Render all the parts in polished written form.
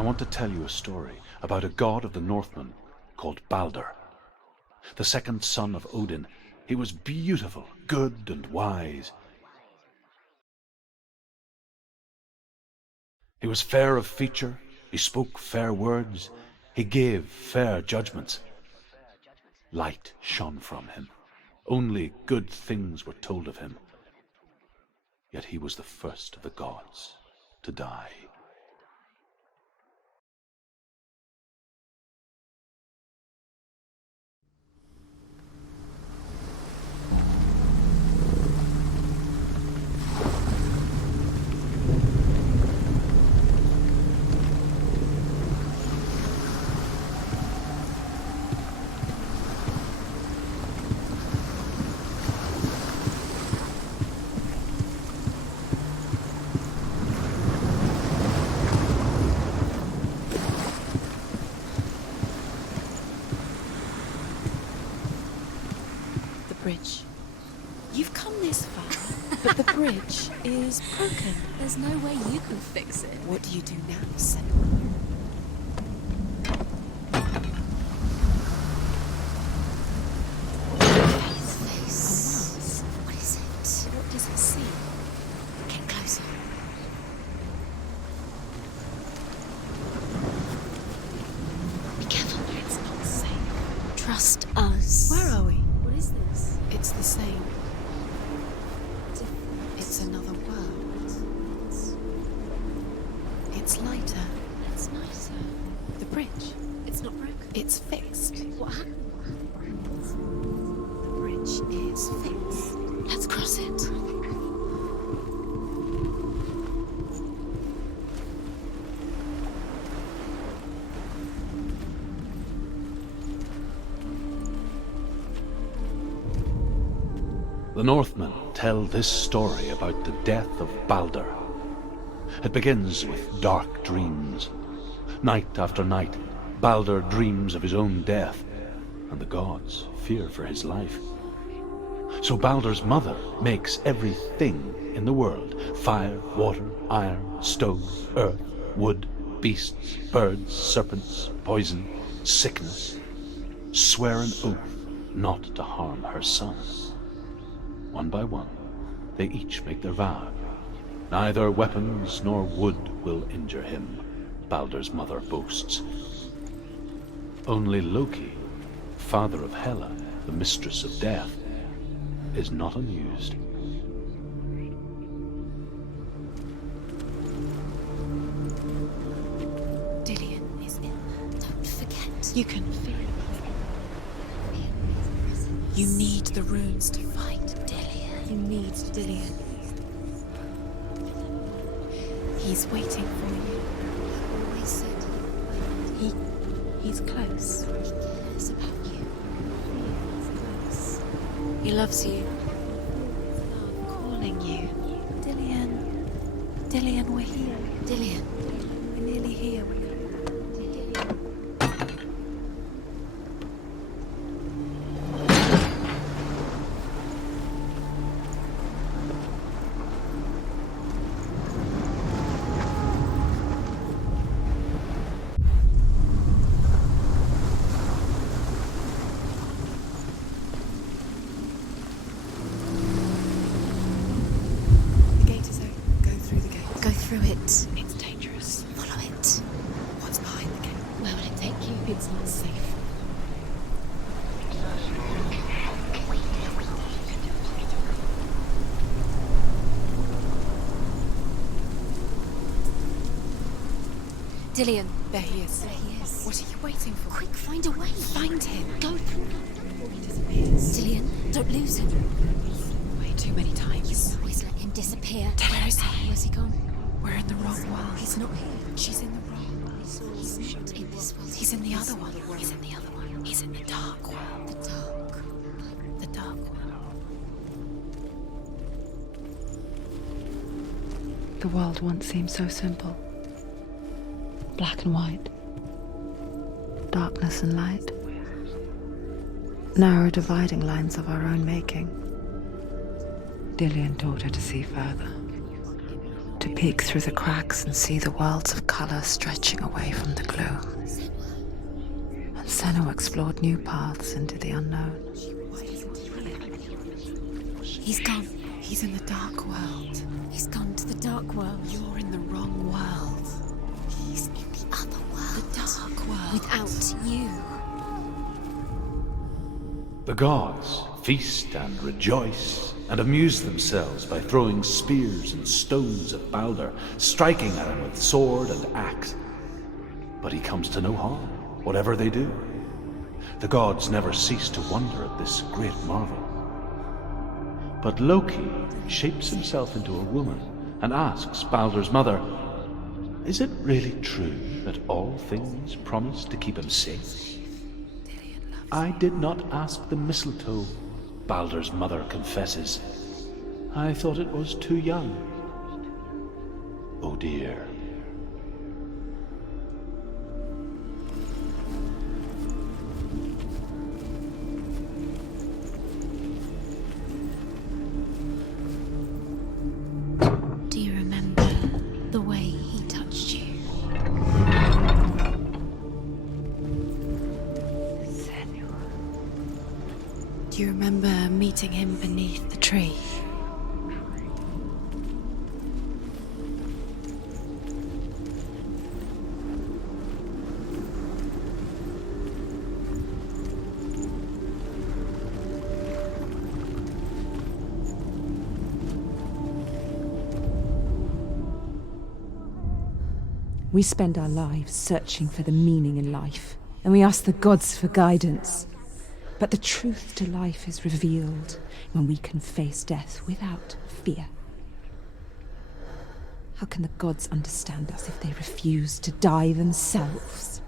I want to tell you a story about a god of the Northmen called Balder. The second son of Odin, he was beautiful, good and wise. He was fair of feature, he spoke fair words, he gave fair judgments. Light shone from him. Only good things were told of him. Yet he was the first of the gods to die. Bridge. You've come this far, but the bridge is broken. There's no way you can fix it. What do you do now, Senua? His face. What is it? What does it see? Get closer. Be careful. It's not safe. Trust us. Where are we? What is this? It's the same. It's another world. It's lighter. That's nicer. The bridge. It's not broken. It's fixed. What happened? The bridge is fixed. Let's cross it. The Northmen tell this story about the death of Balder. It begins with dark dreams. Night after night, Balder dreams of his own death, and the gods fear for his life. So Balder's mother makes everything in the world: fire, water, iron, stone, earth, wood, beasts, birds, serpents, poison, sickness, swear an oath not to harm her sons. One by one, they each make their vow. Neither weapons nor wood will injure him, Balder's mother boasts. Only Loki, father of Hela, the mistress of death, is not amused. Dillion is in. Don't forget. You can feel it. You need the runes to fight Dillion. You need Dillion. He's waiting for you. Always said He's close. he cares about you. He loves you. Love calling you. Dillion. Dillion, we're here. Dillion. We're nearly here. Go through it. It's dangerous. Follow it. What's behind the gate? Where will it take you? It's not safe. Dillion. There he is. There he is. What are you waiting for? Quick, find a way. Find him. Go. Before he disappears. Dillion, don't lose him. Way too many times. Always let him disappear. Where is he? Where's he gone? We're in the wrong world. He's not here. She's in the wrong. He's not in this world. He's in the other one. He's in the other one. He's in the dark world. The dark. The dark world. The world once seemed so simple. Black and white. Darkness and light. Narrow dividing lines of our own making. Dillion taught her to see further. to peek through the cracks and see the worlds of color stretching away from the gloom. And Senua explored new paths into the unknown. He's gone. He's in the dark world. He's gone to the dark world. You're in the wrong world. He's in the other world. The dark world. Without you. The gods feast and rejoice and amuse themselves by throwing spears and stones at Baldur, striking at him with sword and axe. But he comes to no harm, whatever they do. The gods never cease to wonder at this great marvel. But Loki shapes himself into a woman and asks Baldur's mother, "Is it really true that all things promise to keep him safe?" "I did not ask the mistletoe," Baldur's mother confesses. "I thought it was too young." Oh dear. Do you remember the way he touched you? Do you remember meeting him beneath the tree? We spend our lives searching for the meaning in life, and we ask the gods for guidance. But the truth to life is revealed when we can face death without fear. How can the gods understand us if they refuse to die themselves?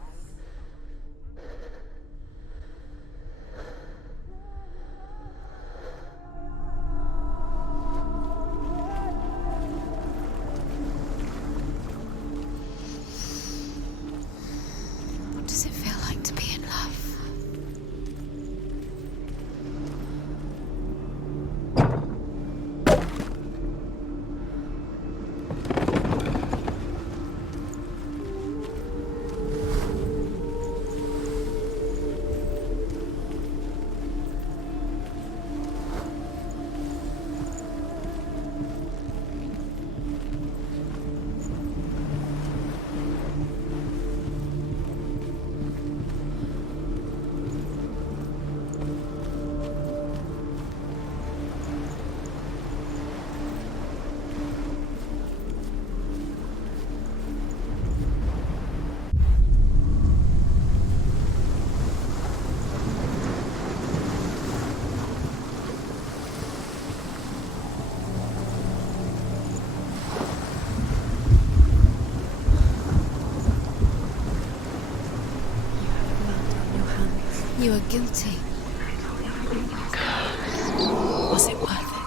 What does it feel like to be in love? You are guilty. Was it worth it?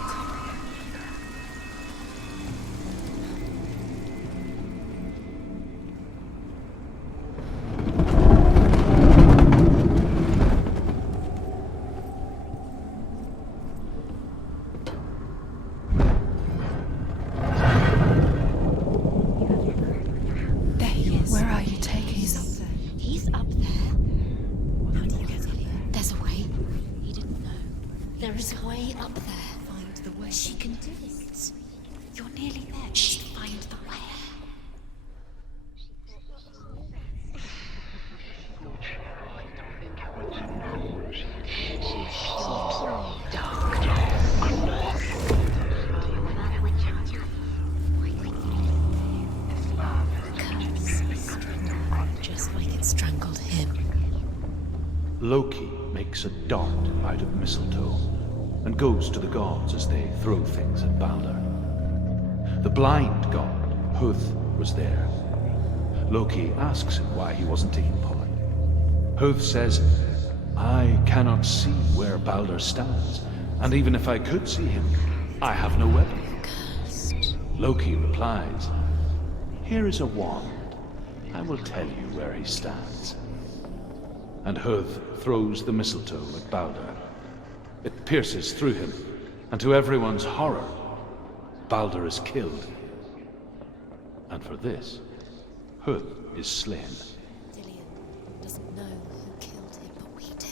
There he is. Where are you taking He's us? up there. He's up there. How do you get up there? There's a way. He didn't know. There is a way up there. Find the way. She can do it. You're nearly there. Just find the way. Just like it strangled him. Loki makes a dart out of mistletoe and goes to the gods as they throw things at Baldur. The blind god, Huth, was there. Loki asks him why he wasn't taking part. Huth says, "I cannot see where Baldur stands, and even if I could see him, I have no weapon." Loki replies, "Here is a wand. I will tell you where he stands." And Huth throws the mistletoe at Baldur. It pierces through him, and to everyone's horror, Baldur is killed. And for this, Hul is slain. Dillian doesn't know who killed him, but we do.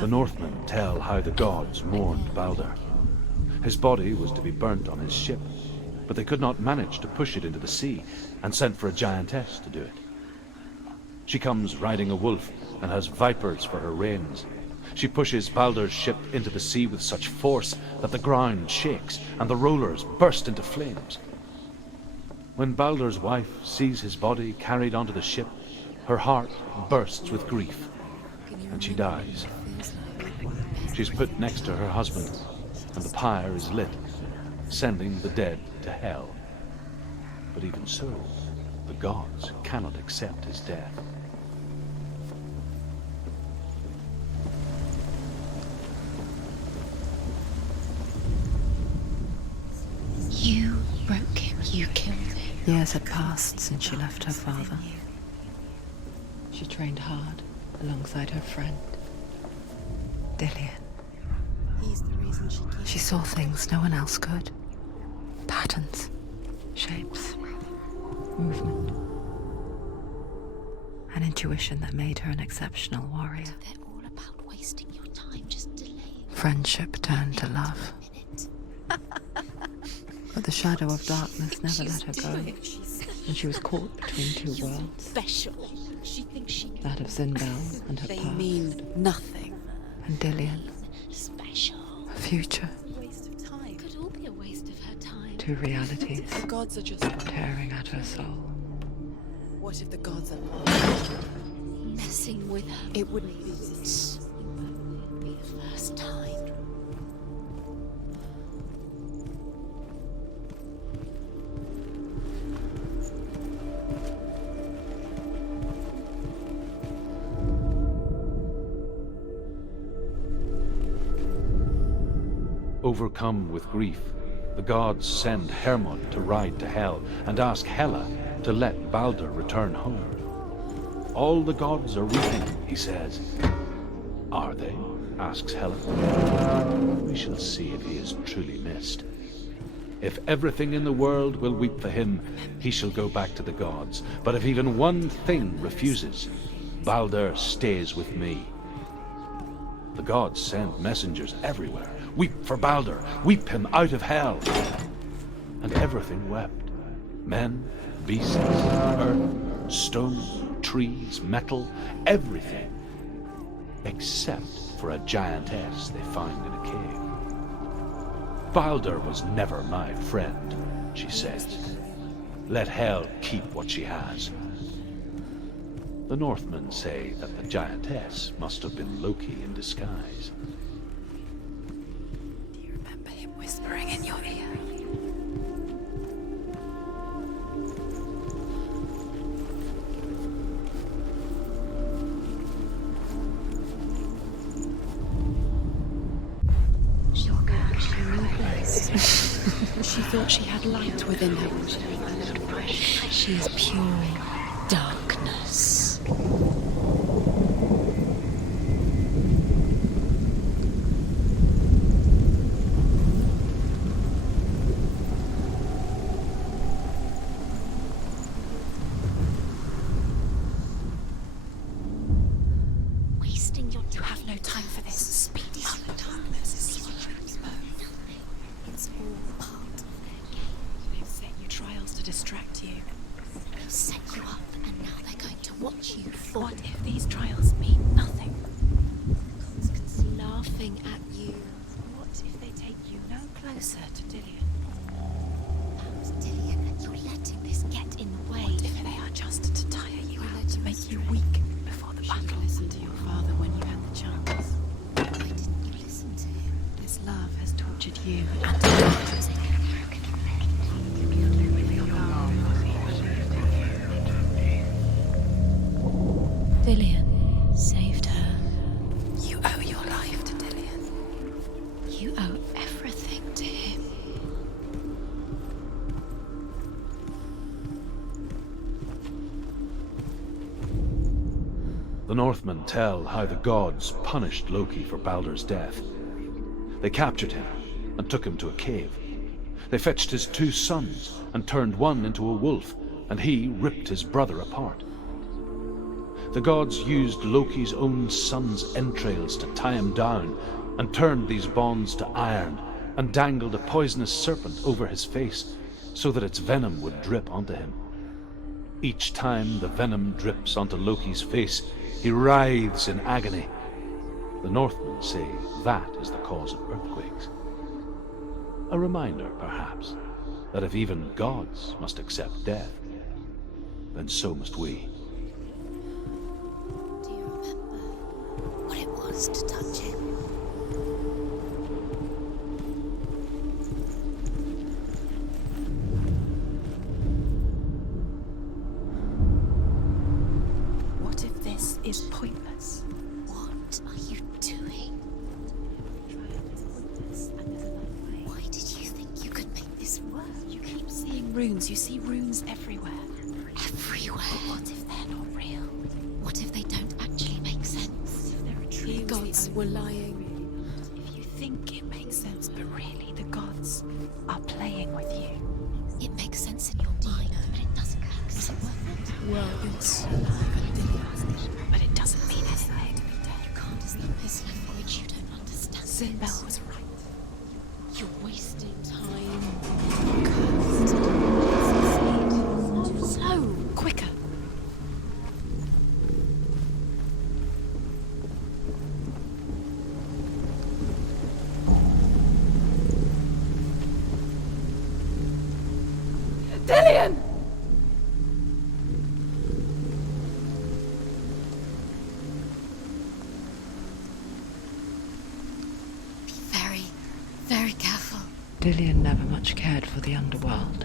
The Northmen tell how the gods mourned Baldur. His body was to be burnt on his ship, but they could not manage to push it into the sea, and sent for a giantess to do it. She comes riding a wolf and has vipers for her reins. She pushes Baldur's ship into the sea with such force that the ground shakes and the rollers burst into flames. When Baldur's wife sees his body carried onto the ship, her heart bursts with grief, and she dies. She's put next to her husband, and the pyre is lit, sending the dead to hell. But even so, the gods cannot accept his death. You broke him. You killed him. Years had passed since she left her father. She trained hard alongside her friend, Dillian. He's the reason She saw things no one else could. Patterns, shapes, movement. An intuition that made her an exceptional warrior. They're all about wasting your time, just delaying. Friendship turned to love. But the shadow of darkness never let her go, and she was caught between two worlds. Special. She thinks she can. That of Zindel and her They past, mean nothing. and Dillian, Special. a future. Waste of time. Could all be a waste of her time. Two realities The gods are just. tearing at her soul. What if the gods are not? Messing with her. It wouldn't be this. It would be the first time. Overcome with grief, the gods send Hermod to ride to Hell and ask Hela to let Baldur return home. All the gods are weeping, he says. Are they? Asks Hela. We shall see if he is truly missed. If everything in the world will weep for him, he shall go back to the gods. But if even one thing refuses, Baldur stays with me. The gods send messengers everywhere. Weep for Baldur, weep him out of hell. And everything wept. Men, beasts, earth, stone, trees, metal, everything. Except for a giantess they find in a cave. Baldur was never my friend, she says. Let hell keep what she has. The Northmen say that the giantess must have been Loki in disguise. Do you remember him whispering in your ear? She thought she had light within her. She is pure darkness. Wasting your time. You have no time for this. Speedy the darkness is swallowing bone. It's all part of their game. They've set you trials to distract you. They set you up, and now they're going to watch you fall. What if these trials mean nothing? Laughing at you. What if they take you no closer to Dillian? Dillian, you're letting this get in the way. What if they are just to tire you out, to make you weak before the battle? Listen to your father when you had the chance. Why didn't you listen to him? This love has tortured you and Dillian saved her. Northmen tell how the gods punished Loki for Baldur's death. They captured him and took him to a cave. They fetched his 2 sons and turned one into a wolf, and he ripped his brother apart. The gods used Loki's own son's entrails to tie him down, and turned these bonds to iron, and dangled a poisonous serpent over his face, so that its venom would drip onto him. Each time the venom drips onto Loki's face, he writhes in agony. The Northmen say that is the cause of earthquakes. A reminder, perhaps, that if even gods must accept death, then so must we. Do you remember what it was to touch him? What if this is pointless? What are you doing? Why did you think you could make this work? You keep seeing runes. You see runes everywhere. Everywhere. What if they're not real? What if they don't actually make sense? The gods were lying. If you think it makes sense, but really the gods are playing with you. It makes sense in your mind, but it doesn't make sense. Worlds. But it doesn't mean anything. You can't speak this language, you don't understand. Sinbel was right. You're wasting time. Slow, quicker. Dillian! Be very, very careful. Dillian never much cared for the underworld,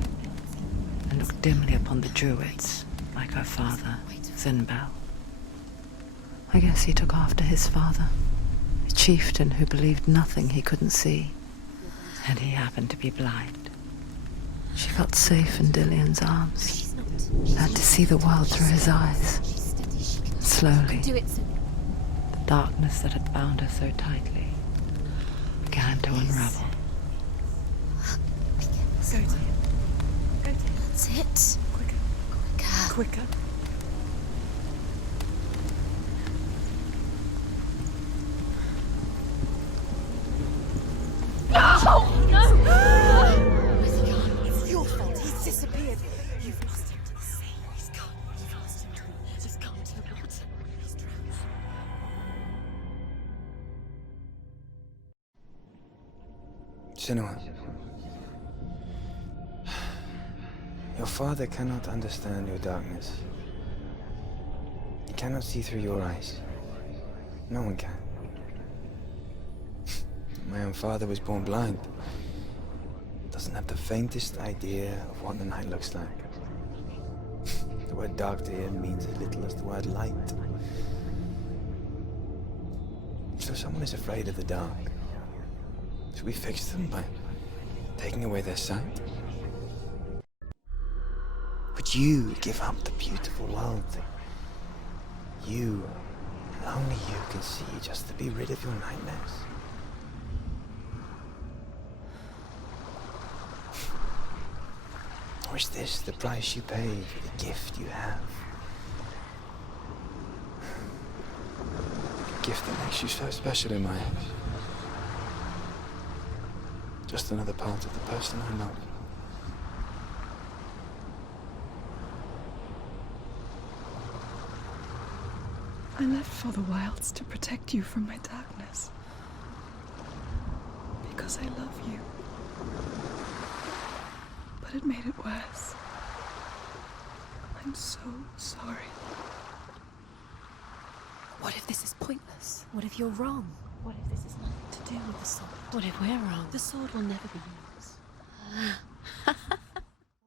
and looked dimly upon the druids, like her father, Sinbel. I guess he took after his father, a chieftain who believed nothing he couldn't see, and he happened to be blind. She felt safe in Dillian's arms, had to see the world through his eyes. Slowly, Do it. the darkness that had bound her so tightly began to unravel. Go to him. Go to him. That's it. Quicker. Quicker. Quicker. It's your fault. He's disappeared. You've lost him to the sea. He's gone. You've lost him. He's gone to the water. He's drowned. Senua, your father cannot understand your darkness. He cannot see through your eyes. No one can. My own father was born blind. Doesn't have the faintest idea of what the night looks like. The word dark to him means as little as the word light. So if someone is afraid of the dark, should we fix them by taking away their sight? Would you give up the beautiful world that you, and only you, can see just to be rid of your nightmares? Or is this the price you pay for the gift you have? A gift that makes you so special in my eyes. Just another part of the person I love. I left for the wilds to protect you from my darkness. Because I love you. But it made it worse. I'm so sorry. What if this is pointless? What if you're wrong? What if this is nothing to do with the sword? What if we're wrong? The sword will never be yours.